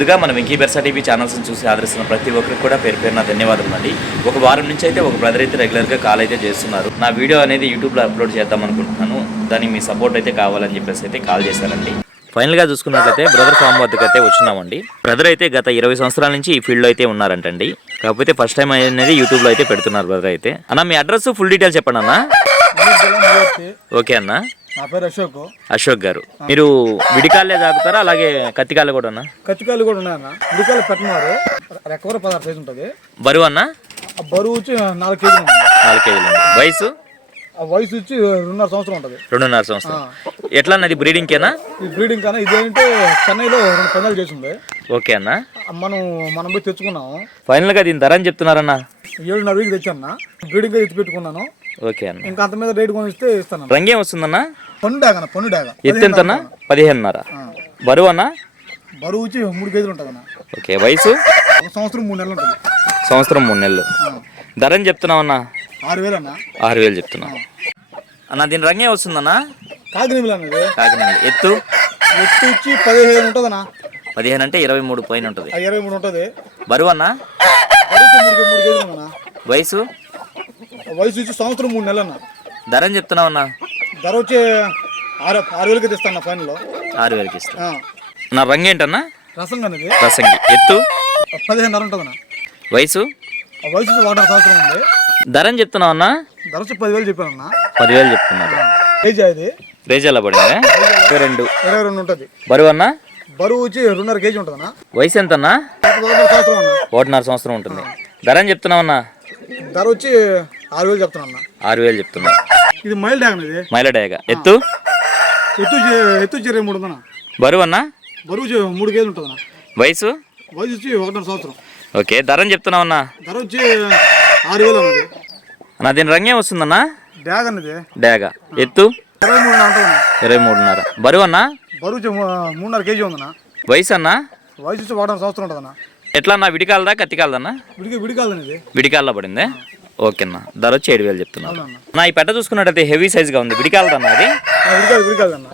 ముందుగా మన వెంకీ బెర్సా టీవీ ఛానల్స్ని చూసి ఆదరిస్తున్న ప్రతి ఒక్కరికి కూడా పేరు పేరున ధన్యవాదాలు అండి. ఒక వారం నుంచి అయితే ఒక బ్రదర్ అయితే రెగ్యులర్గా కాల్ అయితే చేస్తున్నారు. నా వీడియో అనేది యూట్యూబ్లో అప్లోడ్ చేద్దాం అనుకుంటున్నాను, దానికి మీ సపోర్ట్ అయితే కావాలని చెప్పేసి అయితే కాల్ చేశారండి. ఫైనల్గా చూసుకున్నట్లయితే బ్రదర్ ఫామ్ వద్దకు అయితే వచ్చినామండి. బ్రదర్ అయితే గత 20 సంవత్సరాల నుంచి ఈ ఫీల్డ్లో అయితే ఉన్నారంటండి. కాకపోతే ఫస్ట్ టైం అనేది యూట్యూబ్లో అయితే పెడుతున్నారు బ్రదర్ అయితే. అన్న మీ అడ్రస్ ఫుల్ డీటెయిల్స్ చెప్పండి అన్న. ఓకే అన్న. నా పేరు అశోక్ గారు. మీరు విడికాళ్ళే తాగుతారా అలాగే కత్తికాళ్ళు కూడా అన్న? కత్తికాళ్ళు కూడా ఉన్నాయన్న. విడికాళ్ళు పెట్టినారు, రెక్కవర 16 సైజు ఉంటుంది. బరువు అన్న? బరువు వచ్చి 4 కేజీలు. 4 కేజీలు. వయసు? వయసు వచ్చి 2.5 సంవత్సరం ఉంటుంది. 2.5 సంవత్సరం. ఎట్లా అన్నది బ్రీడింగ్కేనా? ఈ బ్రీడింగ్ కన్నా ఇదేంటే చెన్నైలో 2 పందాలు చేసింది. ఓకే అన్న. మనం పోయి తెచ్చుకున్నాము. ఫైనల్గా దీని ధర అని చెప్తున్నారన్న? 7.5 తెచ్చాన్న. బ్రీడింగ్ ఎత్తి పెట్టుకున్నాను. ఓకే అన్న. ఇంకా అంత మీద రేటు కొని ఇస్తే ఇస్తాను. రంగేం వస్తుందన్న? పన్ను డాగ. ఎత్తు ఎంతన్నా? 15.5. బరువు అన్న? బరువు వచ్చి 3 కేజీలు ఉంటుంది అన్న. ఓకే. వయసు? 1 సంవత్సరం 3 నెలలు ఉంటుంది. సంవత్సరం 3 నెలలు. ధర అని చెప్తున్నావు అన్న? 6,000 అన్న. 6,000 చెప్తున్నావు అన్న. దీని రంగే వస్తుందన్నా? కాకినాడ అన్నది. కాకినాడ. ఎత్తు వచ్చి 15 ఉంటుంది అన్న. 15 అంటే 23 పైన ఉంటుంది. 23 ఉంటుంది. బరువు అన్న? బరువు 3 కేజీలు అన్న. వయసు? వయసు వచ్చి సంవత్సరం 3 నెలలు అన్న. ధర అని చెప్తున్నావు అన్న? ధర వచ్చి 6,000కి తెస్తాను ఫైనల్లో. 6,000కి ఇస్తా. నా రంగు ఏంటన్నా? రసంగి అనేది. రసంగి. ఎత్తు? 15.5 ఉంటుంది అన్న. వయసు? వయసు 1.5 సంవత్సరం ఉంది. ధర అని చెప్తున్నావు అన్న? ధర వచ్చి 10,000 చెప్పాను అన్న. 10,000 చెప్తున్నారు. కేజీ అది రేజ్ ఎలా పడింది? 22 ఉంటుంది. బరువు అన్న? బరువు వచ్చి 2.5 కేజీ ఉంటుంది అన్న. వయసు ఎంత అన్న? 1.5 సంవత్సరం ఉంటుంది. ధర అని చెప్తున్నావు అన్న? ధర వచ్చి 6,000 చెప్తున్నా అన్న. 6,000 చెప్తున్నా. ఇది మైల్ డాగ్ ఇది. మైల డాగ్. ఎత్తు? ఎత్తు 23 ఉందన్న. బరువు అన్న? బరువు 3 కేజీలు ఉంటుంది అన్న. వయసు? వయసు వచ్చి 1.5 సంవత్సరం. ఓకే. ధర అని చెప్తున్నావు అన్న? ధర వచ్చి 6,000 అన్నది. అన్న దీని రంగేం వస్తుందన్న? డాగ్ అన్నది. డాగ్. ఎత్తు? 23 ఉంటుంది. 23.5. బరువు అన్న? బరువు 3.5 కేజీ ఉందన్న. వయసు అన్న? వయసు వచ్చి 1.5 సంవత్సరం ఉంటుంది అన్న. ఎట్లా అన్న? విడికాలదా కత్తికాలదన్నా? విడికాలది. విడికాల్లో పడిందే. ఓకే అన్న. ధర వచ్చి 7,000 చెప్తున్నా. నా ఈ పెట్ట చూసుకున్నట్టయితే హెవీ సైజ్గా ఉంది. విడికాలదన్న అది? విడికాలదన్న.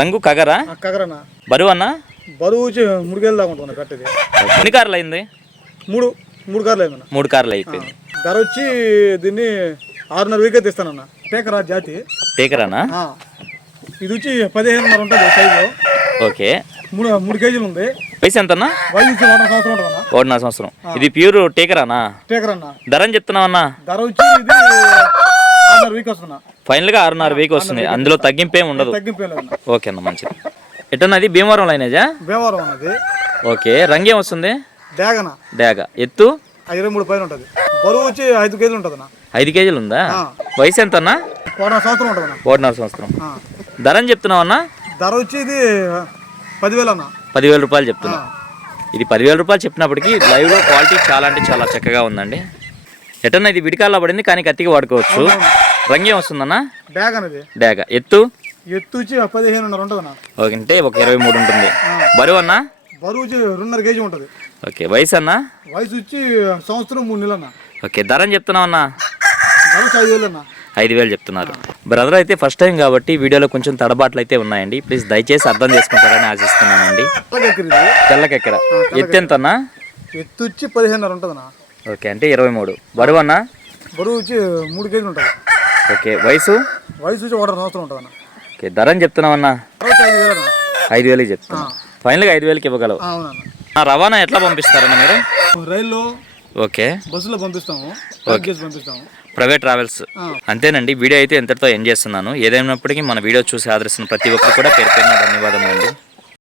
రంగు కగరా? కగరన్న. బరువు అన్న? బరువు వచ్చి 3 కేజీలు దాకా ఉంటుంది కట్టేది. ఎన్ని కార్లు అయింది? 3 కార్లు అయిందన్న. 3 కార్లు అయిపోయింది. ధర వచ్చి దీన్ని 6.5 తెస్తానన్న. టేకరా జాతి. టేకరానా? ఇది వచ్చి 15.5 ఉంటుంది సైజు. ఓకే. 3 కేజీలు ఉంది. వయసు ఎంత అన్న? వయసు 1.5 సంవత్సరం ఉంటుంది. 1.5 సంవత్సరం. ఇది ప్యూర్ టేకరానా? టేకరన్న. ధర అని చెప్తున్నావన్నా? ధర వచ్చి ఇది 6.5 వస్తున్నా. ఫైనల్గా 6.5 వస్తుంది. అందులో తగ్గింపేం ఉండదు. ఓకే అన్న, మంచిది. ఎట్టన్నది భీమవరం లైనేజా? భీమవరం అన్నది. ఓకే. రంగేం వస్తుంది? డాగన. డాగ. ఎత్తు? 23 పైన ఉంటుంది. బరువు వచ్చి 5 కేజీలు ఉంటుంది అన్న. 5 కేజీలు ఉందా? వయసు ఎంత అన్న? 1.5 సంవత్సరం ఉంటుంది అన్న. 1.5 సంవత్సరం. ధర అని చెప్తున్నావు అన్న? ధర వచ్చి ఇది 10,000 అన్న. 10,000 రూపాయలు చెప్తున్నా. ఇది 10,000 రూపాయలు చెప్పినప్పటికీ లైవ్లో క్వాలిటీ చాలా అంటే చాలా చక్కగా ఉందండి. ఎటన్నా ఇది విడికాల్లో పడింది కానీ కత్తికి వాడుకోవచ్చు. రంగేం వస్తుందన్న? డాగ్ అనేది. డాగ. ఎత్తు? ఎత్తు వచ్చి 15.5 ఉంటుంది అన్న. ఓకే. అంటే ఒక 23 ఉంటుంది. బరువు అన్న? బరువు వచ్చి 2.5 కేజీ ఉంటుంది. ఓకే. వయసు అన్న? వయసు వచ్చి సంవత్సరం 3 నెలలు అన్న. ఓకే. ధర అని చెప్తున్నావు అన్న? ధర 5,000 అన్న. 5,000 చెప్తున్నారు. బ్రదర్ అయితే ఫస్ట్ టైం కాబట్టి వీడియోలో కొంచెం తడబాట్లు అయితే ఉన్నాయండి. ప్లీజ్ దయచేసి అర్థం చేసుకుంటారని ఆశిస్తున్నానండి. తెల్లకెక్కర. ఎత్తు ఎంత అన్న? ఎత్తు వచ్చి 15.5 ఉంటుంది అన్న. ఓకే. అంటే 23. బరువు అన్న? బరువు వచ్చి 3 కేజీలు ఉంటుంది. ఓకే. వయసు? వయసు వచ్చి 1.5 సంవత్సరం ఉంటుంది అన్న. ఓకే. ధర అని చెప్తున్నావు అన్న? 5,000 అన్న. 5,000 చెప్తున్నా. ఫైనల్గా 5,000కి ఇవ్వగలవు. అవునన్న. రవాణా ఎట్లా పంపిస్తారన్న మీరు? రైల్లో. ఓకే. బస్సులో పంపిస్తాము. పంపిస్తాము. Private travels. అంతేనండి. వీడియో అయితే ఎంతటితో ఎండ్ చేస్తున్నాను. ఏదైనప్పటికీ మన వీడియో చూసి ఆదరిస్తున్న ప్రతి ఒక్కరు కూడా పేరు పేరున ధన్యవాదములు అండి.